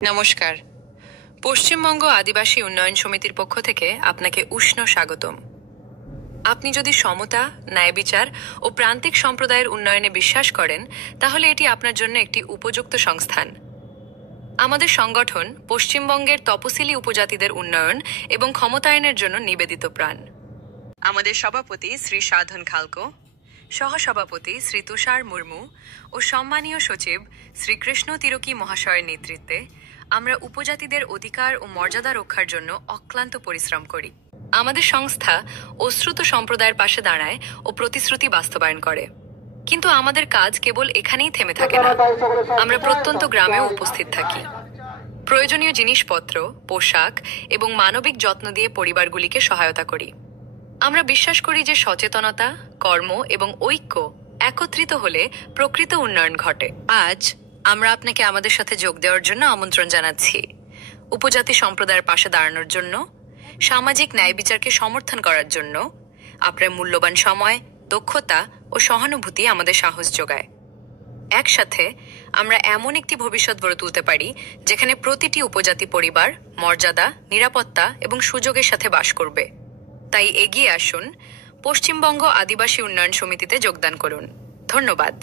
নমস্কার। পশ্চিমবঙ্গ আদিবাসী উন্নয়ন সমিতির পক্ষ থেকে আপনাকে উষ্ণ স্বাগতম। আপনি যদি সমতা, ন্যায় বিচার ও প্রান্তিক সম্প্রদায়ের উন্নয়নে বিশ্বাস করেন, তাহলে এটি আপনার জন্য একটি উপযুক্ত সংস্থান। আমাদের সংগঠন পশ্চিমবঙ্গের তপসিলি উপজাতিদের উন্নয়ন এবং ক্ষমতায়নের জন্য নিবেদিত প্রাণ। আমাদের সভাপতি শ্রী সাধন খালকো, সহসভাপতি শ্রী তুষার মুর্মু ও সম্মানীয় সচিব শ্রী কৃষ্ণ তিরকি মহাশয়ের নেতৃত্বে আমরা উপজাতিদের অধিকার ও মর্যাদা রক্ষার জন্য অক্লান্ত পরিশ্রম করি। আমাদের সংস্থা অশ্রুত সম্প্রদায়ের পাশে দাঁড়ায় ও প্রতিশ্রুতি বাস্তবায়ন করে। কিন্তু আমাদের কাজ কেবল এখানেই থেমে থাকে না, আমরা প্রত্যন্ত গ্রামেও উপস্থিত থাকি। প্রয়োজনীয় জিনিসপত্র, পোশাক এবং মানবিক যত্ন দিয়ে পরিবারগুলিকে সহায়তা করি। আমরা বিশ্বাস করি যে সচেতনতা, কর্ম এবং ঐক্য একত্রিত হলে প্রকৃত উন্নয়ন ঘটে। আজ আমরা আপনাকে আমাদের সাথে যোগ দেওয়ার জন্য আমন্ত্রণ জানাচ্ছি। উপজাতি সম্প্রদায়ের পাশে দাঁড়ানোর জন্য, সামাজিক ন্যায় বিচারকে সমর্থন করার জন্য আপনার মূল্যবান সময়, দক্ষতা ও সহানুভূতি আমাদের সাহস যোগায়। একসাথে আমরা এমন একটি ভবিষ্যৎ গড়ে তুলতে পারি যেখানে প্রতিটি উপজাতি পরিবার মর্যাদা, নিরাপত্তা এবং সুযোগের সাথে বাস করবে। তাই এগিয়ে আসুন, পশ্চিমবঙ্গ আদিবাসী উন্নয়ন সমিতিতে যোগদান করুন। ধন্যবাদ।